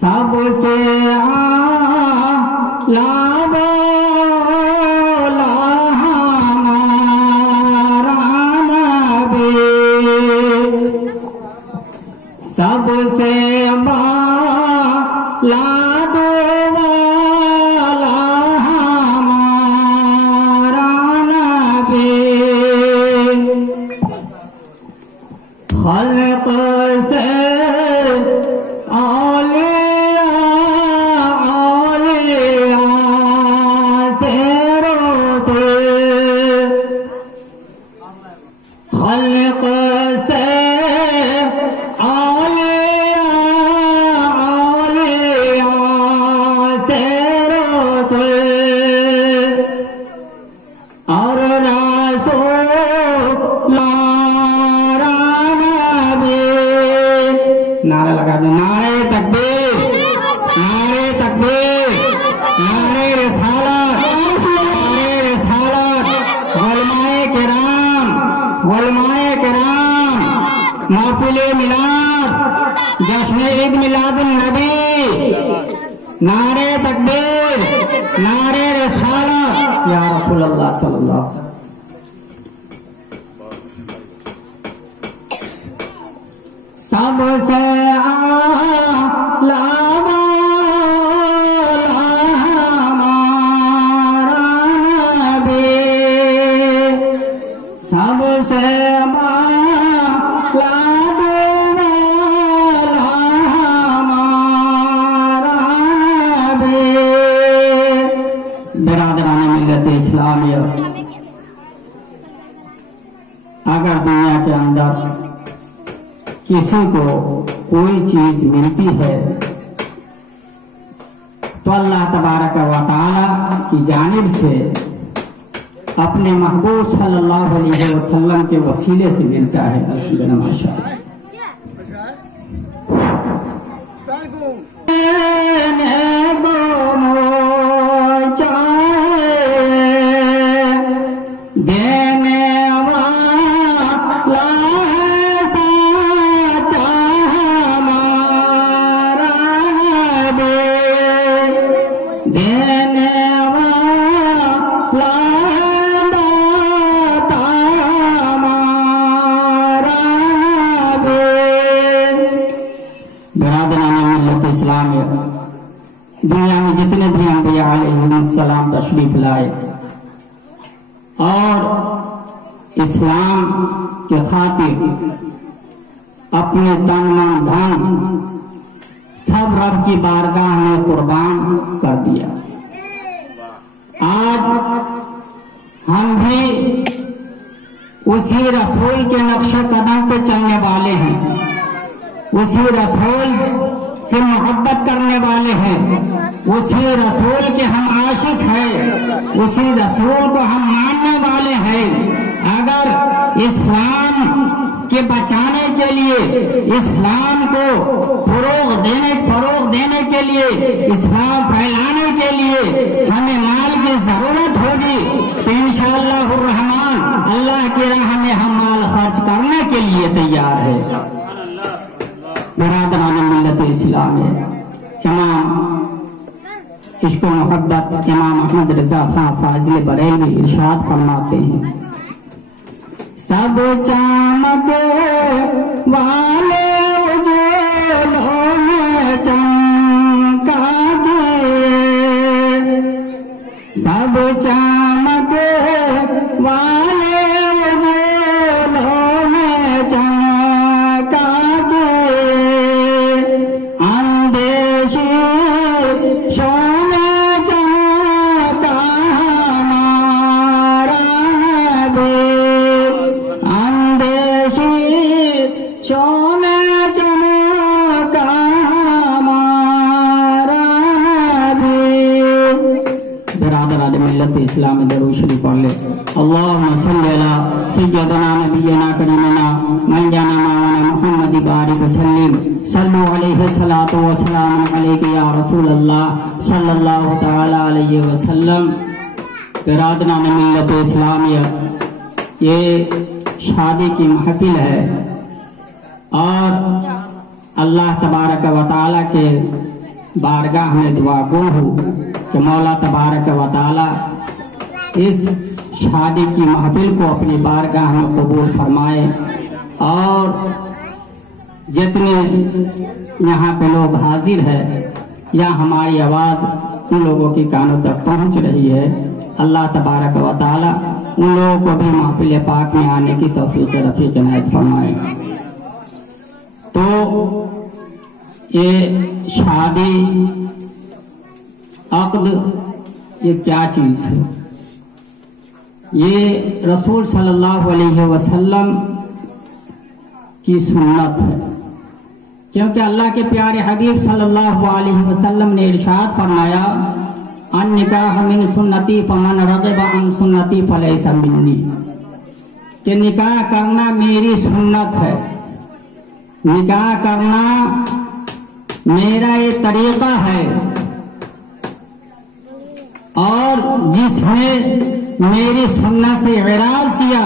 سب سے اعلیٰ مولا ہمارا نبی، سب سے بالا والا ہمارا نبی، خلق سے خلق سے اولیاء سے رسول اور رسول نبی، نعرہ لگا دو، نعرہ تکبیر، نعرہ تکبیر، نعرہ رسالت، نعرہ رسالت، علماء کرام، علماء کرام، محفل میلاد، جشن عید میلاد النبی، نعرہ تکبیر، نعرہ رسالت، یا رسول اللہ صلی اللہ علیہ وسلم۔ سب سے اعلیٰ مولا ہمارا نبی، سب سے بالا والا ہمارا نبی۔ برادران ملت اسلامیہ، اگر دنیا کے اندر کسی کو کوئی چیز ملتی ہے تو اللہ تبارک و تعالی کی جانب سے اپنے محبوب صلی اللہ علیہ وسلم کے وسیلے سے ملتا ہے۔ الحمدللہ، ماشاءاللہ۔ دنیا میں جتنے بھی انبیاء علیہ السلام تشریف لائے اور اسلام کے خاطر اپنے تن من دھن سب رب کی بارگاہ میں قربان کر دیا۔ آج ہم بھی اسی رسول کے نقش قدم پہ چلنے والے ہیں، اسی رسول سے محبت کرنے والے ہیں، اسی رسول کے ہم عاشق ہیں، اسی رسول کو ہم ماننے والے ہیں۔ اگر اسلام کے بچانے کے لیے، اسلام کو فروغ دینے کے لیے، اسلام پھیلانے کے لیے ہمیں مال کی ضرورت ہوگی تو انشاءاللہ الرحمن اللہ کی راہ میں ہم مال خرچ کرنے کے لیے تیار ہیں۔ برادران ملت اسلامیہ، امام عشق و محبت امام احمد رضا خان فاضل بریلوی ارشاد فرماتے ہیں، سب چمک والے اجولوں میں چمکا دے، سب چمک والے اجولوں میں چمکا دے، اندیشی اسلام درود شریف پڑھ لے۔ اللہم صلی علی سیدنا نبینا کریمنا من جانا مولانا محمد بارک وسلم، صلو علیہ الصلاۃ والسلام علیک یا رسول اللہ صلی اللہ تعالی علیہ وسلم۔ برادران ملت اسلامیہ، یہ شادی کی محفل ہے اور اللہ تبارک و تعالی کے بارگاہ میں دعا گو ہوں کہ مولا تبارک و تعالی اس شادی کی محفل کو اپنی بارگاہ میں قبول فرمائے اور جتنے یہاں پہ لوگ حاضر ہیں یا ہماری آواز ان لوگوں کی کانوں تک پہنچ رہی ہے، اللہ تبارک و تعالی ان لوگوں کو بھی محفل پاک میں آنے کی توفیق رفیق عنایت فرمائے۔ تو یہ شادی عقد یہ کیا چیز ہے؟ یہ رسول صلی اللہ علیہ وسلم کی سنت ہے، کیونکہ اللہ کے پیارے حبیب صلی اللہ علیہ وسلم نے ارشاد فرمایا النکاح من سنتی فمن رغب عن سنتی فلیس منی، کہ نکاح کرنا میری سنت ہے، نکاح کرنا میرا یہ طریقہ ہے، اور جس نے میری سنت سے اعراض کیا،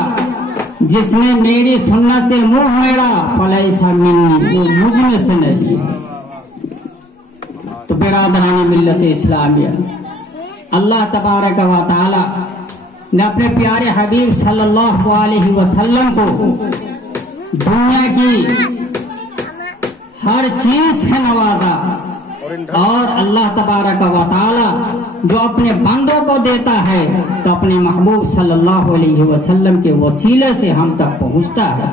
جس نے میری سنت سے منہ موڑا فلیس منی، وہ مجھ میں سے نہیں ہے۔ تو برادران ملت اسلامیہ، اللہ تبارک و تعالی نے اپنے پیارے حبیب صلی اللہ علیہ وسلم کو دنیا کی ہر چیز سے نوازا، اور اللہ تبارک و تعالی جو اپنے بندوں کو دیتا ہے تو اپنے محبوب صلی اللہ علیہ وسلم کے وسیلے سے ہم تک پہنچتا ہے۔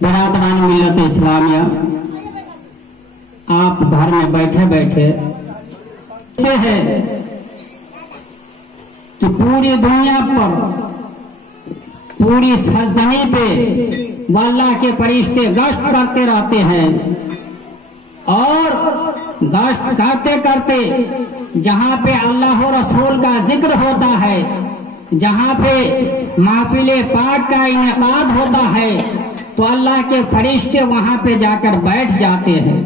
برادران ملت اسلامیہ، آپ گھر میں بیٹھے بیٹھے ہیں کہ پوری دنیا پر، پوری سرزمین پہ اللہ کے فرشتے گشت کرتے رہتے ہیں، اور گشت کرتے کرتے جہاں پہ اللہ و رسول کا ذکر ہوتا ہے، جہاں پہ محفل پاک کا انعقاد ہوتا ہے، تو اللہ کے فرشتے وہاں پہ جا کر بیٹھ جاتے ہیں،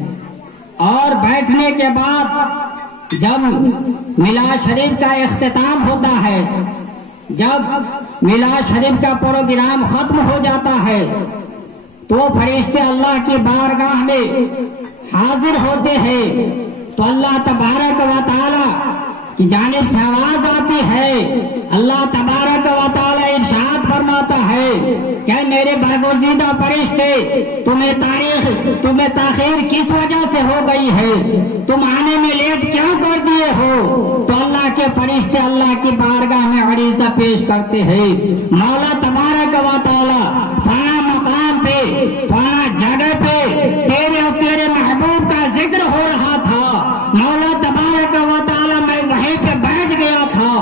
اور بیٹھنے کے بعد جب میلاد شریف کا اختتام ہوتا ہے، جب میلاد شریف کا پروگرام ختم ہو جاتا ہے، تو فرشتے اللہ کی بارگاہ میں حاضر ہوتے ہیں، تو اللہ تبارک و تعالی کی جانب سے آواز آتی ہے، اللہ تبارک و تعالی ارشاد فرماتا ہے کہ میرے برگزیدہ فرشتے تمہیں تاخیر کس وجہ سے ہو گئی ہے، تم آنے میں لیٹ کیوں کر دیے ہو؟ تو اللہ کے فرشتے اللہ کی بارگاہ میں عریضہ پیش کرتے ہیں، مولا تبارک و تعالی فلاں مقام پہ، فلاں جگہ پہ تیرے اور تیرے محبوب کا ذکر ہو رہا تھا، مولا تبارک و تعالی میں وہیں پہ بیٹھ گیا تھا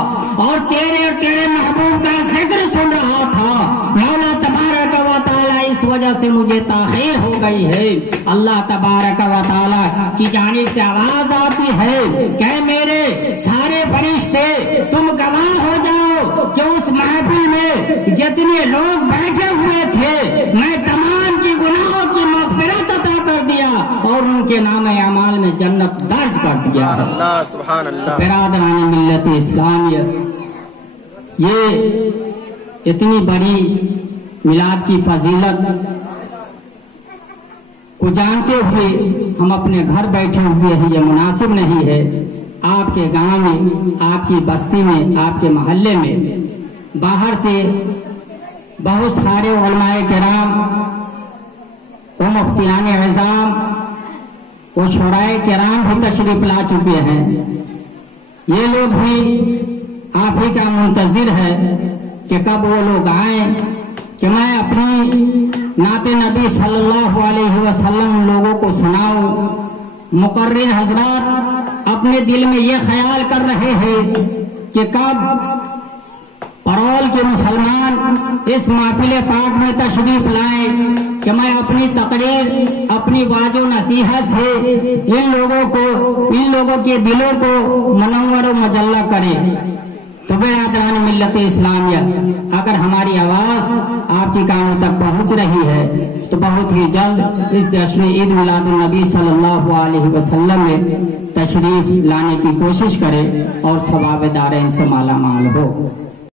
اور تیرے اور تیرے محبوب کا ذکر سن رہا تھا، مولا تبارک و تعالی اس وجہ سے مجھے تاخیر ہو گئی ہے۔ اللہ تبارک و تعالی کی جانب سے آواز آتی ہے کہ میرے سارے فرشتے تم گواہ ہو جاؤ کہ اس محفل میں جتنے لوگ بیٹھے ہوئے تھے میں تمام کی گناہوں کی مغفرت عطا کر دیا اور ان کے نام اعمال میں جنت درج کر دیا۔ اللہ سبحان اللہ۔ برادران ملت اسلامیہ، یہ اتنی بڑی میلاد کی فضیلت کو جانتے ہوئے ہم اپنے گھر بیٹھے ہوئے ہیں، یہ مناسب نہیں ہے۔ آپ کے گاؤں میں، آپ کی بستی میں، آپ کے محلے میں باہر سے بہت سارے علماء کرام و مفتیان عظام و شورائے کرام بھی تشریف لا چکے ہیں، یہ لوگ بھی آپ ہی کا منتظر ہے کہ کب وہ لوگ آئیں کہ میں اپنی نعت نبی صلی اللہ علیہ وسلم لوگوں کو سناؤں۔ مقرر حضرات اپنے دل میں یہ خیال کر رہے ہیں کہ کب پرول کے مسلمان اس محفل پاک میں تشریف لائیں کہ میں اپنی تقریر، اپنی واج و نصیحت سے ان لوگوں کے دلوں کو منور و مجلہ کرے۔ تو برادران ملت اسلامیہ، اگر ہماری آواز آپ کی کانوں تک پہنچ رہی ہے تو بہت ہی جلد اس جشن عید میلاد النبی صلی اللہ علیہ وسلم میں تشریف لانے کی کوشش کرے اور ثواب دارین سے مالا مال ہو۔